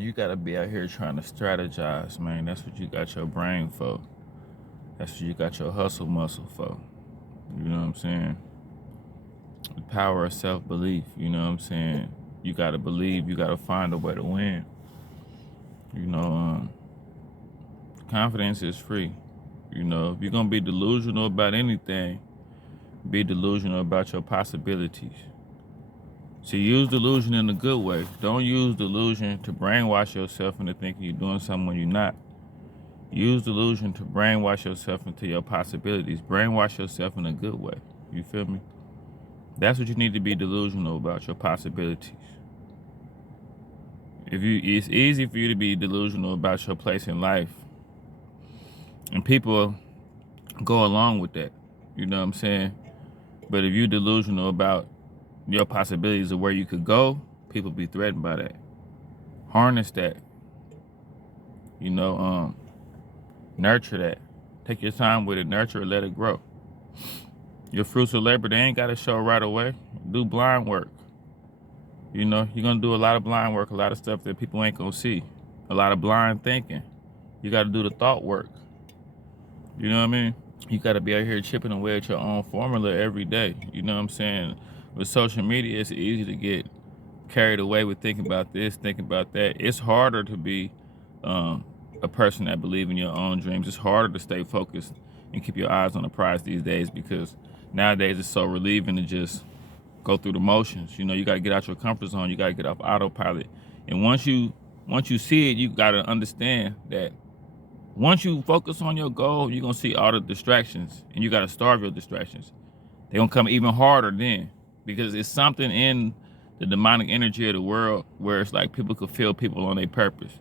man, you gotta be out here trying to strategize, man. That's what you got your brain for. That's what you got your hustle muscle for. You know what I'm saying? The power of self-belief, you know what I'm saying? You gotta believe, you gotta find a way to win. You know, confidence is free. You know, if you're gonna be delusional about anything, be delusional about your possibilities. See, use delusion in a good way. Don't use delusion to brainwash yourself into thinking you're doing something when you're not. Use delusion to brainwash yourself into your possibilities. Brainwash yourself in a good way. You feel me? That's what you need to be delusional about, your possibilities. It's easy for you to be delusional about your place in life, and people go along with that. You know what I'm saying? But if you're delusional about your possibilities of where you could go, people be threatened by that. Harness that. You know, nurture that. Take your time with it, nurture it, let it grow. Your fruits of labor, they ain't got to show right away. Do blind work. You know, you're going to do a lot of blind work, a lot of stuff that people ain't going to see. A lot of blind thinking. You got to do the thought work. You know what I mean? You got to be out here chipping away at your own formula every day. You know what I'm saying? With social media, it's easy to get carried away with thinking about this, thinking about that. It's harder to be a person that believes in your own dreams. It's harder to stay focused and keep your eyes on the prize these days, because nowadays it's so relieving to just go through the motions. You know, you got to get out your comfort zone. You got to get off autopilot. And once you see it, you got to understand that once you focus on your goal, you're going to see all the distractions, and you got to starve your distractions. They're going to come even harder then, because it's something in the demonic energy of the world where it's like people could feel people on their purpose.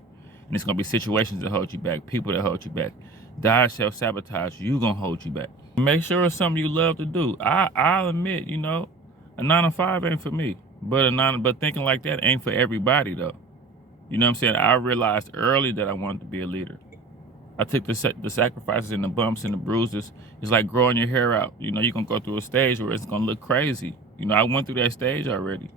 And it's going to be situations that hold you back, people that hold you back. Die self-sabotage, you going to hold you back. Make sure it's something you love to do. I'll admit, you know, a 9 to 5 ain't for me, but thinking like that ain't for everybody though. You know what I'm saying? I realized early that I wanted to be a leader. I took the sacrifices and the bumps and the bruises. It's like growing your hair out. You know, you're going to go through a stage where it's going to look crazy. You know, I went through that stage already.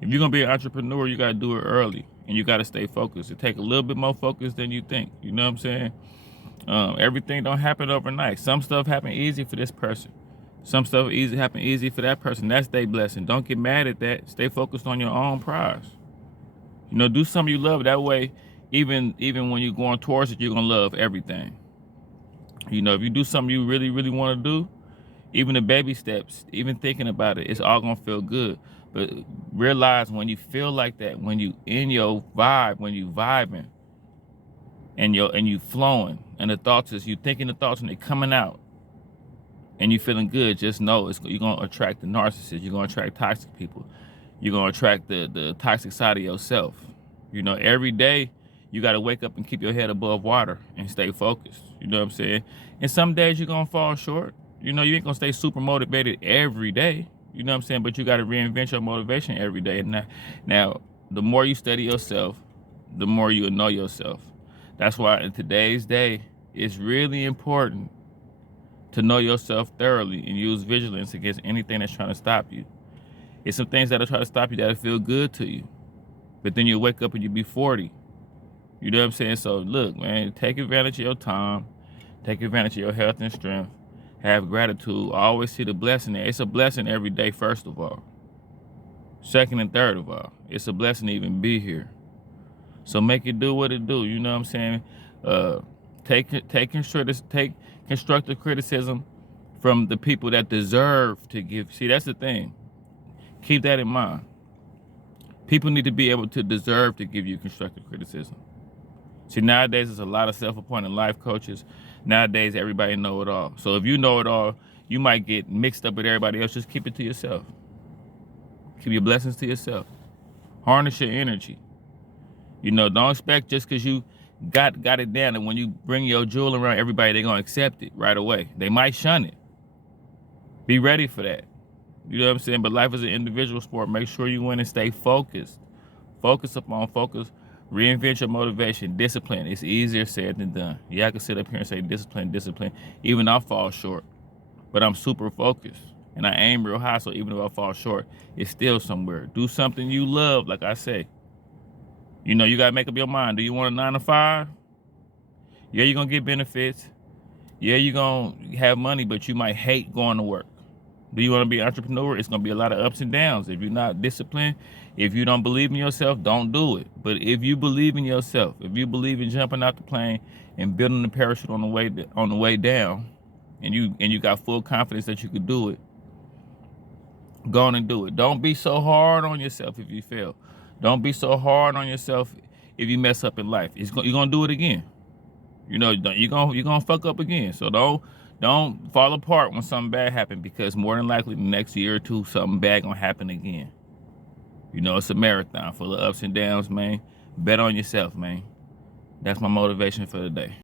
If you're going to be an entrepreneur, you got to do it early, and you got to stay focused. It takes a little bit more focus than you think. You know what I'm saying? Everything don't happen overnight. Some stuff happen easy for this person. Some stuff happen easy for that person. That's their blessing. Don't get mad at that. Stay focused on your own prize. You know, do something you love. That way, even when you're going towards it, you're going to love everything. You know, if you do something you really, really want to do, even the baby steps, even thinking about it, it's all going to feel good. But realize when you feel like that, when you in your vibe, when you vibing, and you flowing, and the thoughts is you thinking the thoughts and they coming out, and you feeling good, just know you're going to attract the narcissist. You're going to attract toxic people. You're going to attract the toxic side of yourself. You know, every day you got to wake up and keep your head above water and stay focused. You know what I'm saying? And some days you're going to fall short. You know, you ain't going to stay super motivated every day. You know what I'm saying? But you got to reinvent your motivation every day. And now, the more you study yourself, the more you'll know yourself. That's why in today's day, it's really important to know yourself thoroughly and use vigilance against anything that's trying to stop you. It's some things that'll try to stop you that'll feel good to you. But then you'll wake up and you'll be 40. You know what I'm saying? So look, man, take advantage of your time. Take advantage of your health and strength. Have gratitude. Always see the blessing there. It's a blessing every day, first of all. Second and third of all, it's a blessing to even be here. So make it do what it do. You know what I'm saying? Take constructive criticism from the people that deserve to give. See, that's the thing. Keep that in mind. People need to be able to deserve to give you constructive criticism. See, nowadays there's a lot of self-appointed life coaches. Nowadays everybody know it all. So if you know it all, you might get mixed up with everybody else. Just keep it to yourself. Keep your blessings to yourself. Harness your energy. You know, don't expect just because you got it down and when you bring your jewel around everybody, they're going to accept it right away. They might shun it. Be ready for that. You know what I'm saying? But life is an individual sport. Make sure you win and stay focused. Focus. Reinvent your motivation. Discipline. It's easier said than done. Yeah, I can sit up here and say discipline. Even I fall short. But I'm super focused. And I aim real high, so even if I fall short, it's still somewhere. Do something you love, like I say. You know, you gotta make up your mind. Do you want a 9 to 5? Yeah, you're gonna get benefits. Yeah, you're gonna have money, but you might hate going to work. Do you want to be an entrepreneur? It's gonna be a lot of ups and downs. If you're not disciplined, if you don't believe in yourself, don't do it. But if you believe in yourself, if you believe in jumping out the plane and building the parachute on the way down, and you got full confidence that you could do it, go on and do it. Don't be so hard on yourself if you fail. Don't be so hard on yourself if you mess up in life. You're gonna do it again. You know, you're gonna fuck up again. So don't fall apart when something bad happens, because more than likely the next year or two something bad gonna happen again. You know, it's a marathon full of ups and downs, man. Bet on yourself, man. That's my motivation for the day.